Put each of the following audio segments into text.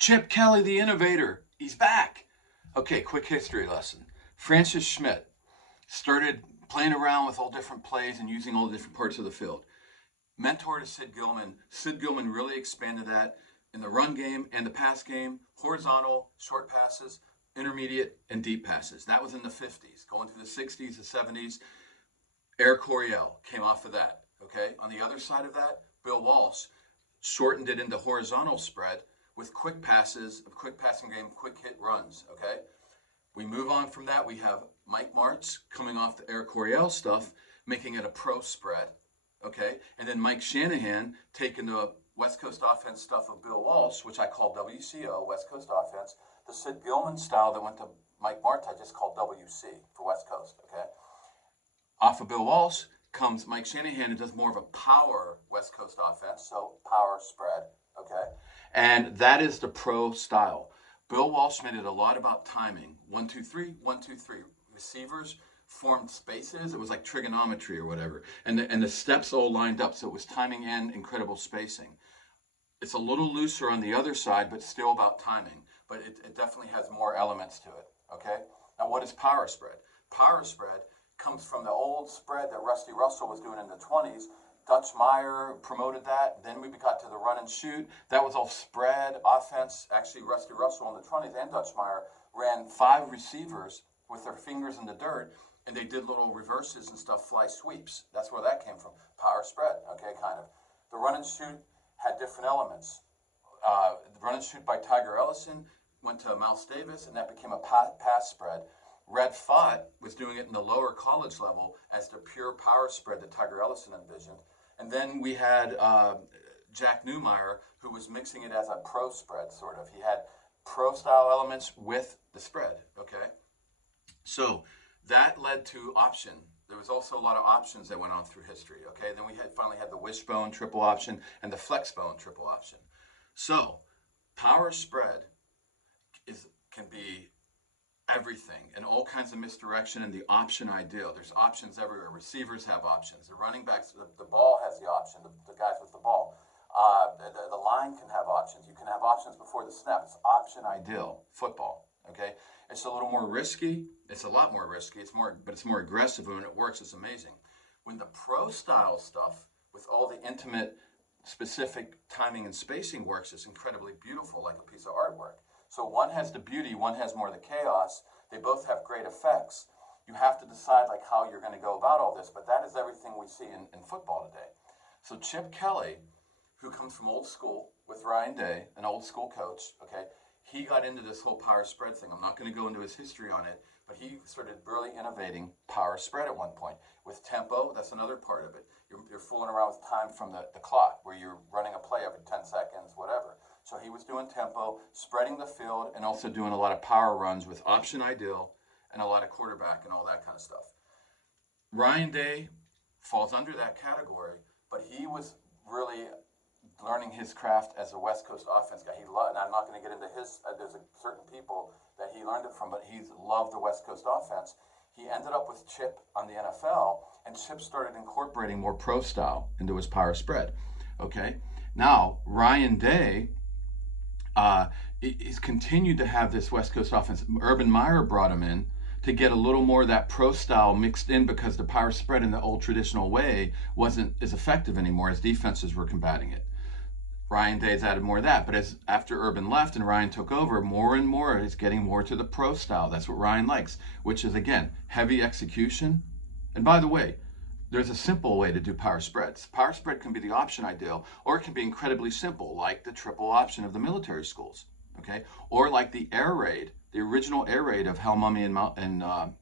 Chip Kelly, the innovator, he's back. Okay, quick history lesson. Francis Schmidt started playing around with all different plays and using all the different parts of the field. Mentor to Sid Gilman. Sid Gilman really expanded that in the run game and the pass game, horizontal, short passes, intermediate, and deep passes. That was in the 50s. Going through the 60s, the 70s, Eric Coryell came off of that. Okay, on the other side of that, Bill Walsh shortened it into horizontal spread with quick passes, a quick passing game, quick hit runs. Okay, we move on from that. We have Mike Martz coming off the Eric Coryell stuff, making it a pro spread. Okay, and then Mike Shanahan taking the West Coast offense stuff of Bill Walsh, which I call WCO, West Coast offense, the Sid Gilman style that went to Mike Martz, I just called WC for West Coast. Okay, off of Bill Walsh comes Mike Shanahan, who does more of a power West Coast offense, so power spread, okay? And that is the pro style. Bill Walsh made it a lot about timing. 1, 2, 3, 1, 2, 3. Receivers formed spaces. It was like trigonometry or whatever. And the steps all lined up, so it was timing and incredible spacing. It's a little looser on the other side, but still about timing. But it definitely has more elements to it, okay? Now, what is power spread? Power spread comes from the old spread that Rusty Russell was doing in the 20s. Dutch Meyer promoted that. Then we got to the run and shoot. That was all spread offense. Actually, Rusty Russell in the 20s and Dutch Meyer ran 5 receivers with their fingers in the dirt, and they did little reverses and stuff, fly sweeps. That's where that came from. Power spread, okay, kind of. The run and shoot had different elements. The run and shoot by Tiger Ellison went to Mouse Davis, and that became a pass spread. Red Fott was doing it in the lower college level as the pure power spread that Tiger Ellison envisioned. And then we had Jack Newmeyer, who was mixing it as a pro spread, sort of. He had pro style elements with the spread, okay? So that led to option. There was also a lot of options that went on through history, okay? Then we finally had the wishbone triple option and the flexbone triple option. So power spread can be everything and all kinds of misdirection and the option ideal. There's options everywhere. Receivers have options. The running backs, the ball has the option, the guys with the ball. The line can have options. You can have options before the snap. It's option ideal football, okay? It's a little more risky. It's a lot more risky. But it's more aggressive, and when it works, it's amazing. When the pro style stuff with all the intimate, specific timing and spacing works, it's incredibly beautiful, like a piece of artwork. So one has the beauty, one has more of the chaos. They both have great effects. You have to decide like how you're going to go about all this, but that is everything we see in football today. So Chip Kelly, who comes from old school with Ryan Day, an old school coach, okay, he got into this whole power spread thing. I'm not going to go into his history on it, but he started really innovating power spread at one point. With tempo, that's another part of it. You're fooling around with time from the clock, where you're running a play every 10 seconds, whatever. So he was doing tempo, spreading the field, and also doing a lot of power runs with option ideal and a lot of quarterback and all that kind of stuff. Ryan Day falls under that category, but he was really learning his craft as a West Coast offense guy. And I'm not going to get into his, there's certain people that he learned it from, but he's loved the West Coast offense. He ended up with Chip on the NFL, and Chip started incorporating more pro style into his power spread. Okay, now Ryan Day, he's continued to have this West Coast offense. Urban Meyer brought him in to get a little more of that pro style mixed in, because the power spread in the old traditional way wasn't as effective anymore as defenses were combating it. Ryan Day's added more of that, but after Urban left and Ryan took over, more and more is getting more to the pro style. That's what Ryan likes, which is, again, heavy execution. And by the way, there's a simple way to do power spreads. Power spread can be the option ideal, or it can be incredibly simple, like the triple option of the military schools, okay? Or like the air raid, the original air raid of Hal Mumme and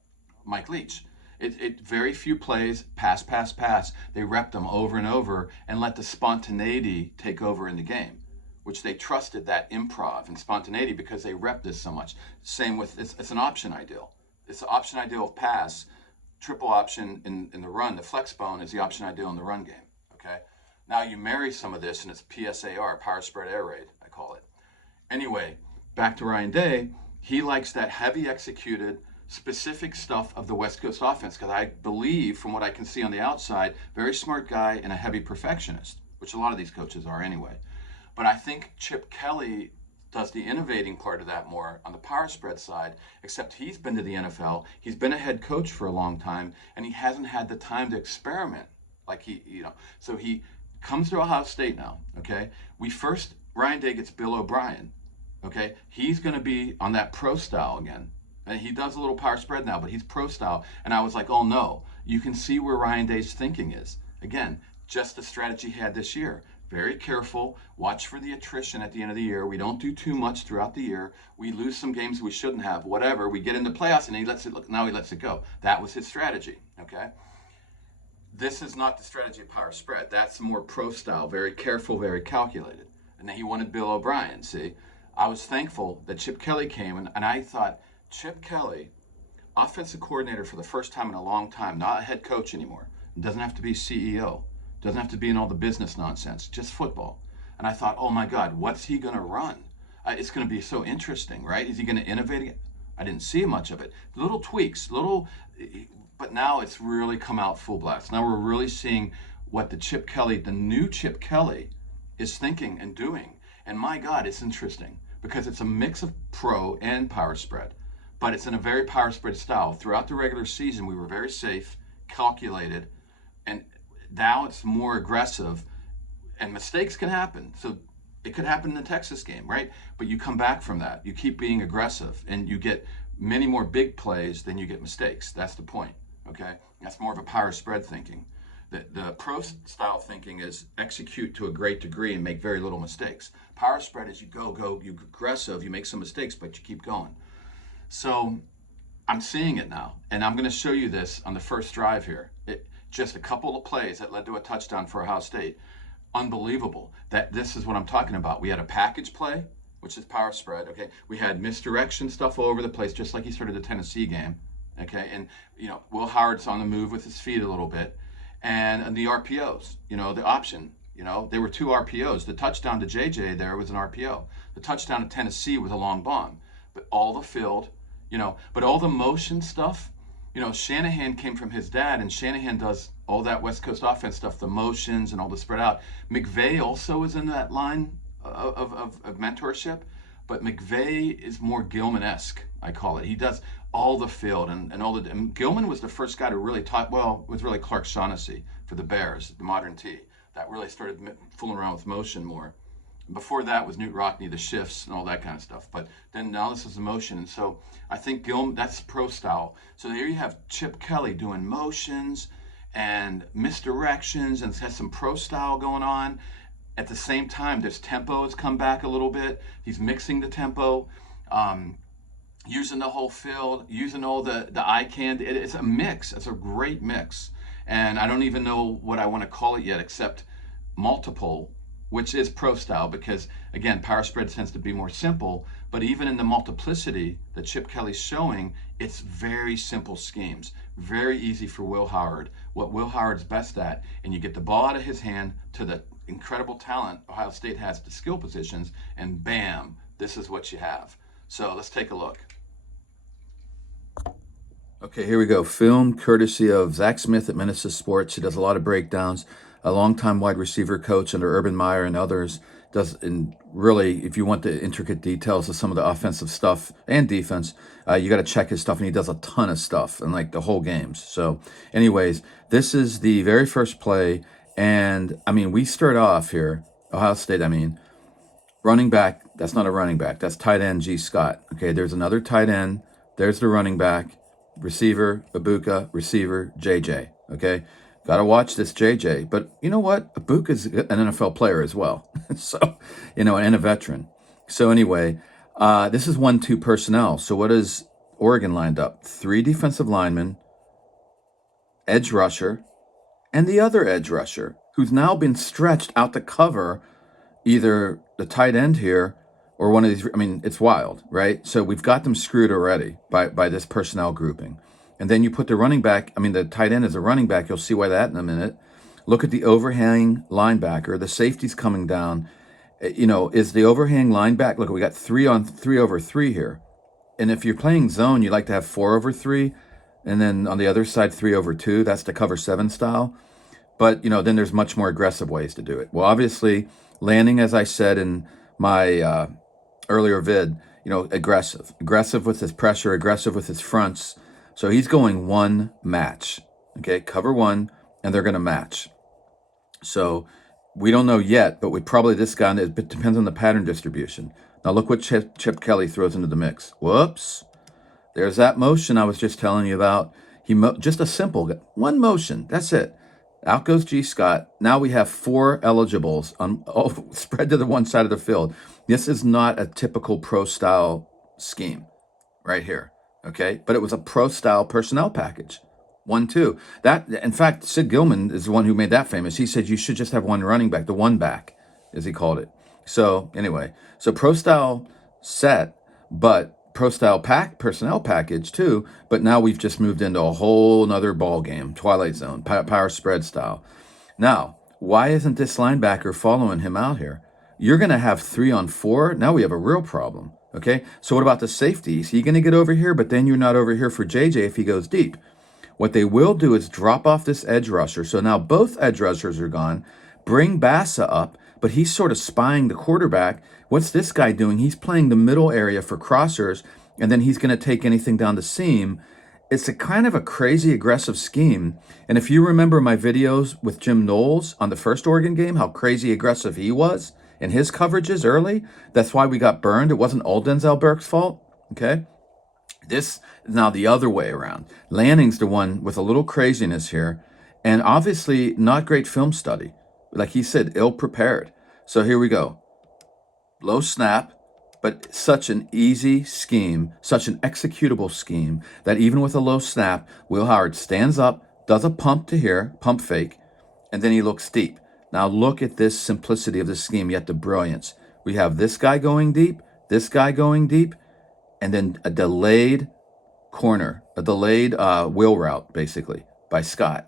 Mike Leach. It very few plays, pass, pass, pass. They rep them over and over and let the spontaneity take over in the game, which they trusted that improv and spontaneity because they rep this so much. Same with, it's an option ideal. It's the option ideal of pass, triple option in the run. The flex bone is the option ideal in the run game, okay? Now you marry some of this and it's PSAR, power spread air raid, I call it. Anyway, back to Ryan Day. He likes that heavy executed, specific stuff of the West Coast offense, because I believe, from what I can see on the outside, very smart guy and a heavy perfectionist, which a lot of these coaches are anyway. But I think Chip Kelly does the innovating part of that more on the power spread side, except he's been to the NFL, he's been a head coach for a long time, and he hasn't had the time to experiment like so he comes to Ohio State now, okay? Ryan Day gets Bill O'Brien, okay? He's going to be on that pro style again. And he does a little power spread now, but he's pro style. And I was like, oh no, you can see where Ryan Day's thinking is. Again, just the strategy he had this year. Very careful, watch for the attrition at the end of the year. We don't do too much throughout the year. We lose some games we shouldn't have, whatever. We get into playoffs and he lets it go. That was his strategy, okay? This is not the strategy of power spread. That's more pro style, very careful, very calculated. And then he wanted Bill O'Brien, see? I was thankful that Chip Kelly came, and I thought, Chip Kelly, offensive coordinator for the first time in a long time, not a head coach anymore. Doesn't have to be CEO. Doesn't have to be in all the business nonsense, just football. And I thought, oh my God, what's he going to run? It's going to be so interesting, right? Is he going to innovate? I didn't see much of it. Little tweaks, but now it's really come out full blast. Now we're really seeing what the new Chip Kelly is thinking and doing. And my God, it's interesting because it's a mix of pro and power spread, but it's in a very power spread style. Throughout the regular season, we were very safe, calculated, and now it's more aggressive, and mistakes can happen. So it could happen in the Texas game, right? But you come back from that. You keep being aggressive, and you get many more big plays than you get mistakes. That's the point, okay? That's more of a power spread thinking. The pro style thinking is execute to a great degree and make very little mistakes. Power spread is you go, you aggressive, you make some mistakes, but you keep going. So I'm seeing it now, and I'm going to show you this on the first drive here. Just a couple of plays that led to a touchdown for Ohio State. Unbelievable. This is what I'm talking about. We had a package play, which is power spread, okay? We had misdirection stuff all over the place, just like he started the Tennessee game, okay? And, Will Howard's on the move with his feet a little bit. And the RPOs, the option, there were 2 RPOs. The touchdown to JJ there was an RPO. The touchdown to Tennessee was a long bomb. But all the field, but all the motion stuff, Shanahan came from his dad, and Shanahan does all that West Coast offense stuff, the motions and all the spread out. McVay also is in that line of mentorship, but McVay is more Gilman-esque, I call it. He does all the field and Gilman was the first guy to really talk, it was really Clark Shaughnessy for the Bears, the modern T, that really started fooling around with motion more. Before that was Newt Rockne, the shifts and all that kind of stuff. But then now this is the motion. And so I think Gilman, that's pro style. So here you have Chip Kelly doing motions and misdirections and has some pro style going on. At the same time, there's tempo has come back a little bit. He's mixing the tempo, using the whole field, using all the eye candy. It's a mix. It's a great mix. And I don't even know what I want to call it yet except multiple, which is pro style, because again, power spread tends to be more simple, but even in the multiplicity that Chip Kelly's showing, it's very simple schemes, very easy for Will Howard, what Will Howard's best at, and you get the ball out of his hand to the incredible talent Ohio State has at the skill positions, and bam, this is what you have. So let's take a look. Okay, here we go. Film courtesy of Zach Smith at Minnesota Sports. He does a lot of breakdowns. A longtime wide receiver coach under Urban Meyer and others and really, if you want the intricate details of some of the offensive stuff and defense, you got to check his stuff, and he does a ton of stuff and like the whole games. So anyways, this is the very first play, and we start off here, Ohio State, running back, that's not a running back, that's tight end G. Scott. Okay, there's another tight end, there's the running back, receiver, Ibuka, receiver, JJ, okay? Got to watch this JJ. But you know what? Ibuka's an NFL player as well. So, and a veteran. So anyway, this is 1-2 personnel. So what is Oregon lined up? 3 defensive linemen, edge rusher, and the other edge rusher, who's now been stretched out to cover either the tight end here or one of these. It's wild, right? So we've got them screwed already by this personnel grouping. And then you put the running back, the tight end as a running back. You'll see why that in a minute. Look at the overhang linebacker. The safety's coming down. Is the overhang linebacker, look, we got 3 on 3 over 3 here. And if you're playing zone, you like to have 4 over 3. And then on the other side, 3 over 2. That's the cover 7 style. But, then there's much more aggressive ways to do it. Well, obviously, landing, as I said in my earlier vid, you know, aggressive with his pressure, aggressive with his fronts. So he's going one match, okay, cover one, and they're going to match. So we don't know yet, but we probably this guy, it depends on the pattern distribution. Now look what Chip Kelly throws into the mix. Whoops. There's that motion I was just telling you about. Just a simple one motion. That's it. Out goes G. Scott. Now we have 4 eligibles spread to the one side of the field. This is not a typical pro style scheme right here. Okay, but it was a pro style personnel package. 1-2. That, in fact, Sid Gilman is the one who made that famous. He said you should just have one running back, the one back, as he called it. So anyway, so pro style set, but pro style personnel package too. But now we've just moved into a whole nother ball game, Twilight Zone, power spread style. Now, why isn't this linebacker following him out here? You're going to have 3 on 4. Now we have a real problem. Okay, so what about the safety? Is he going to get over here? But then you're not over here for JJ if he goes deep. What they will do is drop off this edge rusher. So now both edge rushers are gone. Bring Bassa up, but he's sort of spying the quarterback. What's this guy doing? He's playing the middle area for crossers, and then he's going to take anything down the seam. It's a kind of a crazy aggressive scheme. And if you remember my videos with Jim Knowles on the first Oregon game, how crazy aggressive he was in his coverages early, that's why we got burned. It wasn't all Denzel Burke's fault, okay? This is now the other way around. Lanning's the one with a little craziness here, and obviously not great film study. Like he said, ill-prepared. So here we go. Low snap, but such an easy scheme, such an executable scheme, that even with a low snap, Will Howard stands up, does a pump to here, pump fake, and then he looks deep. Now look at this simplicity of this scheme, yet the brilliance. We have this guy going deep, this guy going deep, and then a delayed corner, a delayed wheel route, basically, by Scott.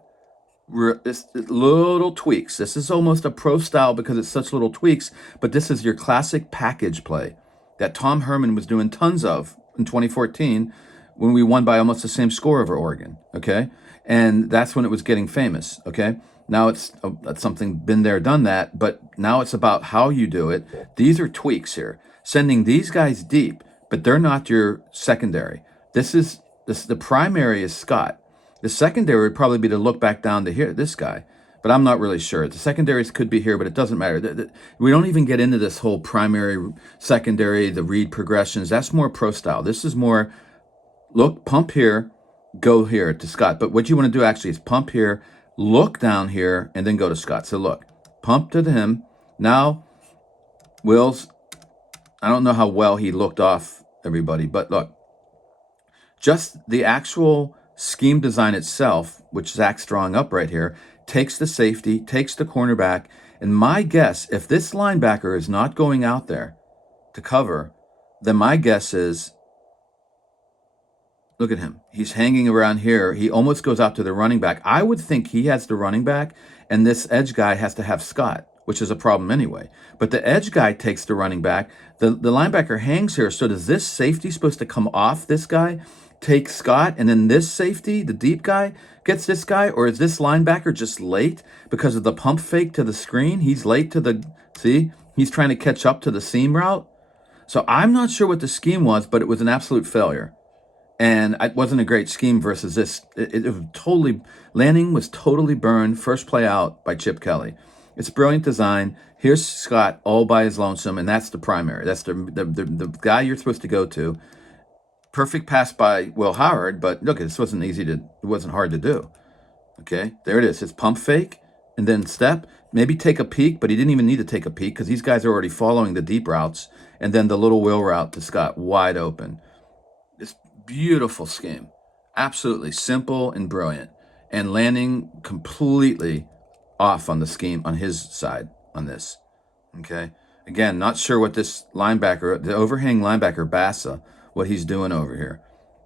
This little tweaks. This is almost a pro style because it's such little tweaks, but this is your classic package play that Tom Herman was doing tons of in 2014 when we won by almost the same score over Oregon, okay? And that's when it was getting famous, okay? Now it's something, been there, done that, but now it's about how you do it. These are tweaks here. Sending these guys deep, but they're not your secondary. The primary is Scott. The secondary would probably be to look back down to here, this guy, but I'm not really sure. The secondaries could be here, but it doesn't matter. We don't even get into this whole primary, secondary, the read progressions. That's more pro style. This is more, look, pump here, go here to Scott. But what you want to do actually is pump here, look down here, and then go to Scott. So look, pump to him. Now, Will's, I don't know how well he looked off everybody, but look, just the actual scheme design itself, which Zach's drawing up right here, takes the safety, takes the cornerback, and my guess, if this linebacker is not going out there to cover, then my guess is, look at him. He's hanging around here. He almost goes out to the running back. I would think he has the running back, and this edge guy has to have Scott, which is a problem anyway. But the edge guy takes the running back. The linebacker hangs here. So does this safety supposed to come off this guy, take Scott, and then this safety, the deep guy, gets this guy? Or is this linebacker just late because of the pump fake to the screen? He's late to the, see? He's trying to catch up to the seam route. So I'm not sure what the scheme was, but it was an absolute failure. And it wasn't a great scheme versus this. It was totally, Lanning was totally burned, first play out by Chip Kelly. It's brilliant design. Here's Scott all by his lonesome, and that's the primary. That's the guy you're supposed to go to. Perfect pass by Will Howard, but look, this wasn't it wasn't hard to do. Okay, there it is. His pump fake, and then step. Maybe take a peek, but he didn't even need to take a peek because these guys are already following the deep routes, and then the little wheel route to Scott, wide open. This beautiful scheme. Absolutely simple and brilliant. And Lanning completely off on the scheme on his side on this. Okay. Again, not sure what this linebacker, the overhang linebacker Bassa, what he's doing over here.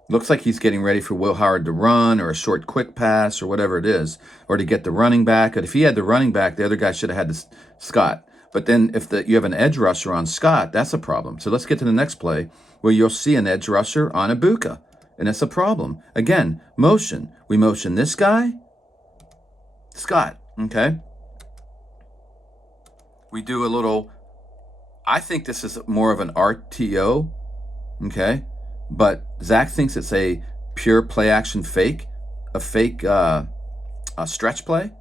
Looks like he's getting ready for Will Howard to run or a short quick pass or whatever it is, or to get the running back. But if he had the running back, the other guy should have had Scott. But then if you have an edge rusher on Scott, that's a problem. So let's get to the next play where you'll see an edge rusher on Ibuka. And it's a problem. Again, motion. We motion this guy, Scott, okay? We do a little I think this is more of an RTO, okay? But Zach thinks it's a pure play action fake, a fake a stretch play.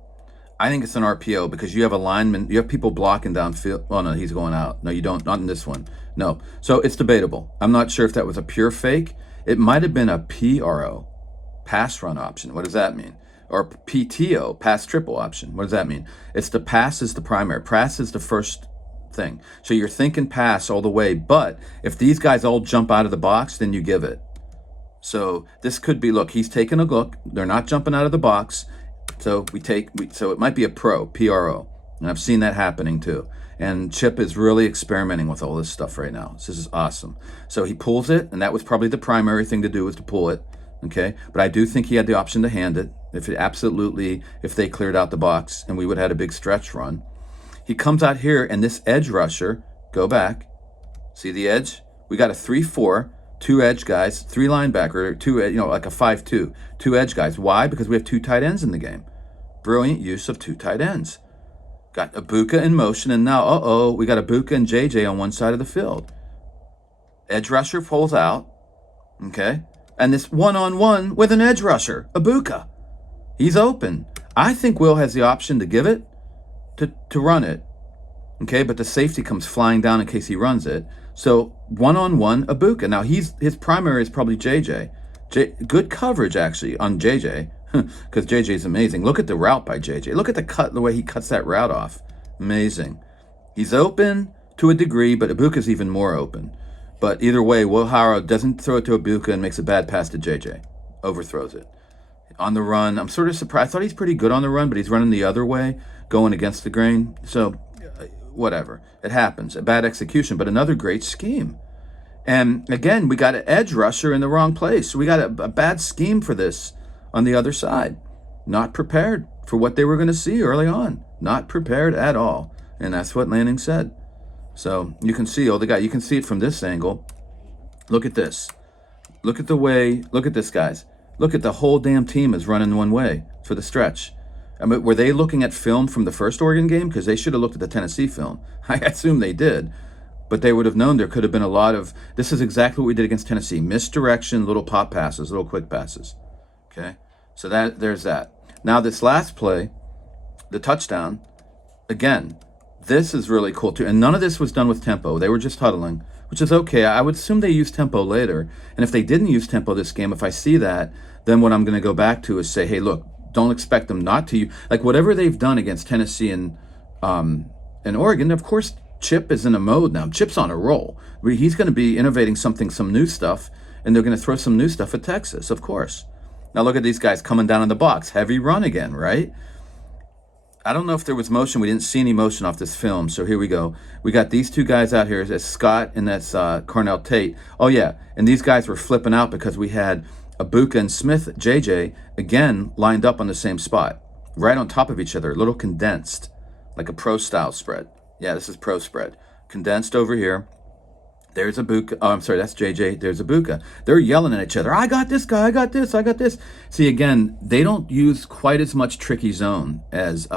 I think it's an RPO because you have a lineman, you have people blocking downfield. Oh no, he's going out. No, you don't, not in this one. No. So it's debatable. I'm not sure if that was a pure fake. It might have been a PRO, pass run option. What does that mean? Or PTO, pass triple option. What does that mean? It's the pass is the primary. Pass is the first thing. So you're thinking pass all the way, but if these guys all jump out of the box, then you give it. So this could be, look, he's taking a look. They're not jumping out of the box. So so it might be a PRO. And I've seen that happening too. And Chip is really experimenting with all this stuff right now. This is awesome. So he pulls it, and that was probably the primary thing to do, was to pull it. Okay, but I do think he had the option to hand it if they cleared out the box, and we would have had a big stretch run. He comes out here, and this edge rusher, go back, see the edge? We got a 3-4, 2 edge guys, 3 linebacker, 2, like a 5-2, 2 edge guys. Why? Because we have 2 tight ends in the game. Brilliant use of 2 tight ends. Got Ibuka in motion, and now, we got Ibuka and JJ on one side of the field. Edge rusher pulls out, okay? And this one-on-one with an edge rusher, Ibuka. He's open. I think Will has the option to give it, to run it, okay? But the safety comes flying down in case he runs it. So one-on-one, Ibuka. Now his primary is probably JJ. Good coverage actually on JJ, because JJ's amazing. Look at the route by JJ. Look at the way he cuts that route off. Amazing. He's open to a degree, but Ibuka's even more open. But either way, Will Howard doesn't throw it to Ibuka and makes a bad pass to JJ. Overthrows it. On the run, I'm sort of surprised. I thought he's pretty good on the run, but he's running the other way, going against the grain. So, whatever. It happens. A bad execution, but another great scheme. And again, we got an edge rusher in the wrong place. So we got a bad scheme for this on the other side. Not prepared for what they were going to see early on. Not prepared at all. And that's what Lanning said. So you can see, you can see it from this angle. Look at this. Look at this, guys. Look at the whole damn team is running one way for the stretch. I mean, were they looking at film from the first Oregon game? Because they should have looked at the Tennessee film. I assume they did. But they would have known there could have been a lot of, this is exactly what we did against Tennessee. Misdirection, little pop passes, little quick passes. Okay? So there's that. Now this last play, the touchdown, again, this is really cool too. And none of this was done with tempo. They were just huddling, which is okay. I would assume they use tempo later. And if they didn't use tempo this game, if I see that, then what I'm going to go back to is say, hey, look, don't expect them not to. Like whatever they've done against Tennessee and Oregon, of course, Chip is in a mode now. Chip's on a roll. He's going to be innovating some new stuff, and they're going to throw some new stuff at Texas, of course. Now look at these guys coming down in the box. Heavy run again, right? I don't know if there was motion. We didn't see any motion off this film. So here we go. We got these 2 guys out here. That's Scott and that's Cornell Tate. Oh, yeah. And these guys were flipping out because we had Ibuka and Smith, JJ, again, lined up on the same spot. Right on top of each other. A little condensed. Like a pro-style spread. Yeah, this is pro spread. Condensed over here. There's Ibuka. Oh, I'm sorry. That's JJ. There's Ibuka. They're yelling at each other. I got this guy. I got this. I got this. See, again, they don't use quite as much tricky zone as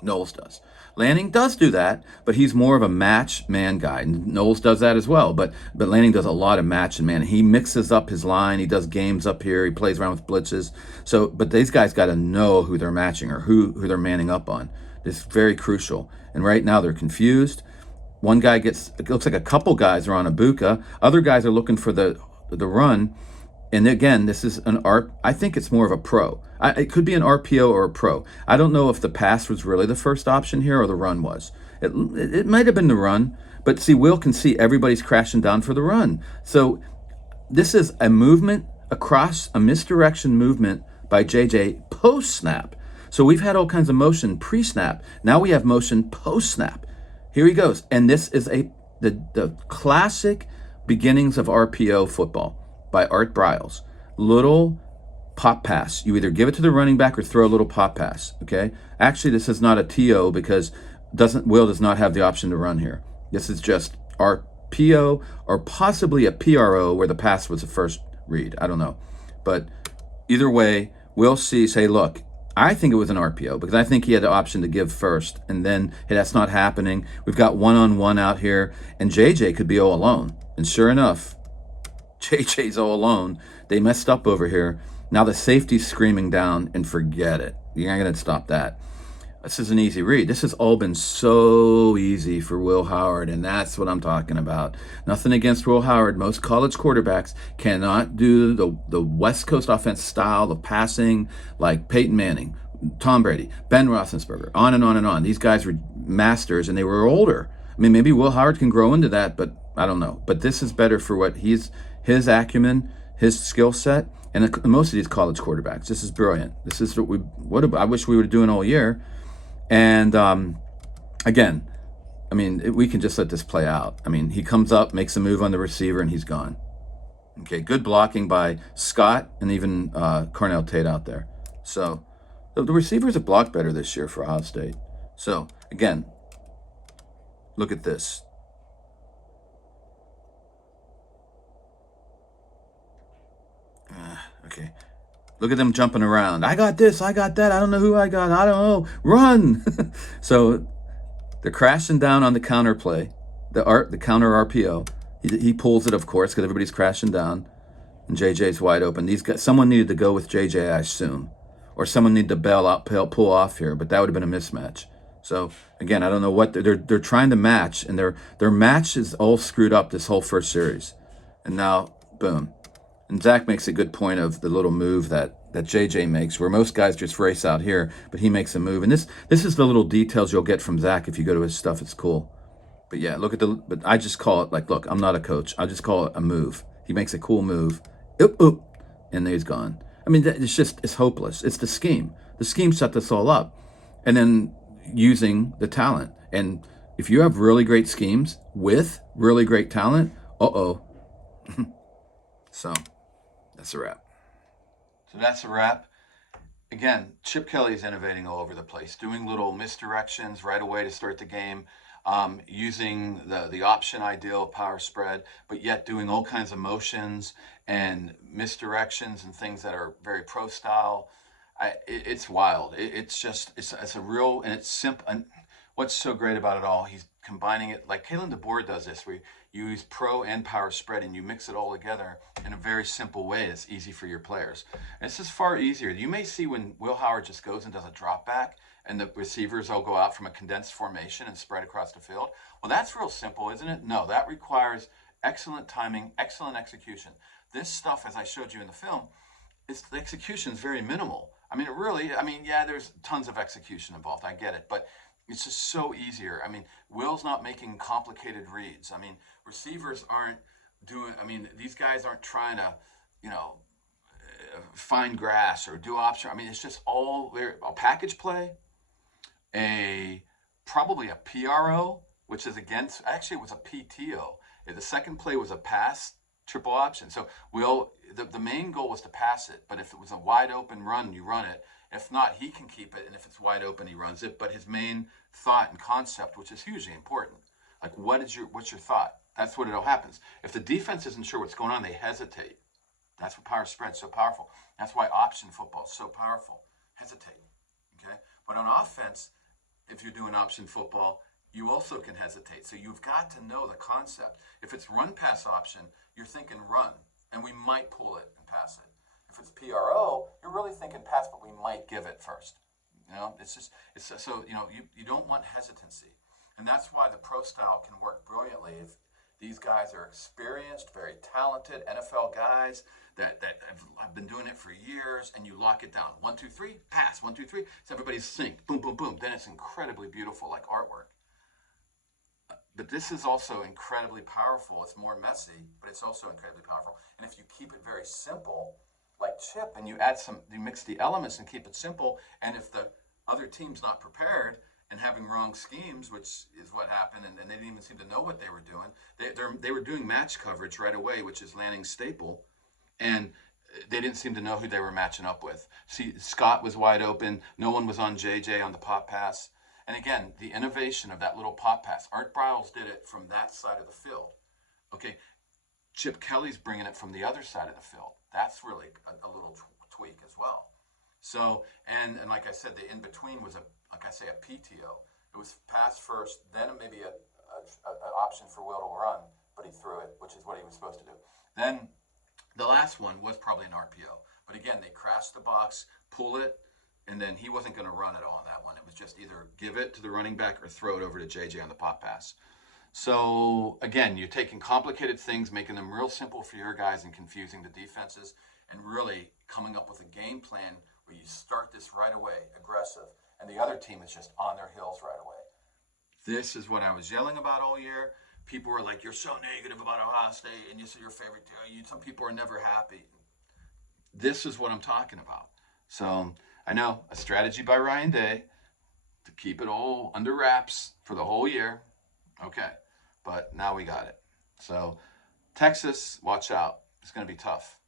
Knowles does. Lanning does do that, but he's more of a match man guy. And Knowles does that as well, but Lanning does a lot of match and man. He mixes up his line. He does games up here. He plays around with blitzes. So, but these guys got to know who they're matching or who they're manning up on. It's very crucial. And right now they're confused. One guy it looks like a couple guys are on Ibuka. Other guys are looking for the run. And again, this is I think it's more of a pro. It could be an RPO or a pro. I don't know if the pass was really the first option here or the run was. It might have been the run, but see, Will can see everybody's crashing down for the run. So this is a movement across, a misdirection movement by JJ post-snap. So we've had all kinds of motion pre-snap. Now we have motion post-snap. Here he goes. And this is the classic beginnings of RPO football by Art Briles. Little pop pass. You either give it to the running back or throw a little pop pass. Okay? Actually, this is not a TO because Will does not have the option to run here. This is just RPO or possibly a PRO where the pass was the first read. I don't know. But either way, Will sees, hey, look, I think it was an RPO because I think he had the option to give first, and then hey, that's not happening. We've got one-on-one out here, and JJ could be all alone. And sure enough, JJ's all alone. They messed up over here. Now the safety's screaming down, and forget it. You're not going to stop that. This is an easy read. This has all been so easy for Will Howard, and that's what I'm talking about. Nothing against Will Howard. Most college quarterbacks cannot do the West Coast offense style of passing like Peyton Manning, Tom Brady, Ben Roethlisberger, on and on and on. These guys were masters, and they were older. I mean, maybe Will Howard can grow into that, but I don't know. But this is better for what his acumen, his skill set, and most of these college quarterbacks. This is brilliant. This is what I wish we were doing all year. And again, I mean, we can just let this play out. I mean, he comes up, makes a move on the receiver, and he's gone. Okay, good blocking by Scott and even Cornell Tate out there. So the receivers have blocked better this year for Ohio State. So again, look at this. Okay. Look at them jumping around. I got this. I got that. I don't know who I got. I don't know. Run. So they're crashing down on the counter play, the counter RPO. He pulls it, of course, because everybody's crashing down, and JJ's wide open. These guys, someone needed to go with JJ, I assume, or someone needed to pull off here, but that would have been a mismatch. So again, I don't know what they're trying to match, and their match is all screwed up this whole first series, and now boom. And Zach makes a good point of the little move that JJ makes, where most guys just race out here, but he makes a move. And this is the little details you'll get from Zach if you go to his stuff. It's cool. But yeah, but I just call it like, look, I'm not a coach. I just call it a move. He makes a cool move. Oop, oop, and he's gone. I mean, it's hopeless. It's the scheme. The scheme set this all up. And then using the talent. And if you have really great schemes with really great talent, uh-oh. So that's a wrap. So that's a wrap. Again, Chip Kelly's innovating all over the place, doing little misdirections right away to start the game, using the option ideal power spread, but yet doing all kinds of motions and misdirections and things that are very pro style. It's wild. It's a real, and it's simple. And what's so great about it all, he's combining it like Kalen DeBoer does this, where you use pro and power spread and you mix it all together in a very simple way that's easy for your players. And this is far easier. You may see when Will Howard just goes and does a drop back and the receivers will go out from a condensed formation and spread across the field. Well, that's real simple, isn't it? No, that requires excellent timing, excellent execution. This stuff, as I showed you in the film, the execution is very minimal. I mean, yeah, there's tons of execution involved. I get it, but it's just so easier. I mean, Will's not making complicated reads. I mean, receivers aren't doing, these guys aren't trying to, find grass or do option. I mean, it's just all a package play, probably a PRO, which is against, actually it was a PTO. The second play was a pass, triple option. So the main goal was to pass it, but if it was a wide open run, you run it. If not, he can keep it, and if it's wide open, he runs it. But his main thought and concept, which is hugely important, like what's your thought? That's what happens. If the defense isn't sure what's going on, they hesitate. That's what power spread's so powerful. That's why option football is so powerful. Hesitate, okay? But on offense, if you're doing option football, you also can hesitate. So you've got to know the concept. If it's run-pass option, you're thinking run, and we might pull it and pass it. If it's PRO, you're really thinking pass, but we might give it first. You don't want hesitancy. And that's why the pro style can work brilliantly if these guys are experienced, very talented NFL guys that have been doing it for years, and you lock it down. 1, 2, 3, pass. 1, 2, 3. So everybody's synced. Boom, boom, boom. Then it's incredibly beautiful, like artwork. But this is also incredibly powerful. It's more messy, but it's also incredibly powerful. And if you keep it very simple, like Chip, and you mix the elements and keep it simple, and if the other team's not prepared and having wrong schemes, which is what happened, and they didn't even seem to know what they were doing. They were doing match coverage right away, which is Lanning's staple, and they didn't seem to know who they were matching up with. See, Scott was wide open. No one was on JJ on the pop pass. And again, the innovation of that little pop pass. Art Briles did it from that side of the field. Okay, Chip Kelly's bringing it from the other side of the field. That's really a little tweak as well. So, and like I said, the in between was like I say, a PTO. It was pass first, then maybe an option for Will to run, but he threw it, which is what he was supposed to do. Then the last one was probably an RPO, but again, they crashed the box, pull it, and then he wasn't going to run it all on that one. It was just either give it to the running back or throw it over to JJ on the pop pass. So again, you're taking complicated things, making them real simple for your guys and confusing the defenses, and really coming up with a game plan where you start this right away, aggressive, and the other team is just on their heels right away. This is what I was yelling about all year. People were like, "You're so negative about Ohio State, and you said your favorite team. Some people are never happy." This is what I'm talking about. So I know a strategy by Ryan Day to keep it all under wraps for the whole year. Okay, but now we got it. So Texas, watch out. It's going to be tough.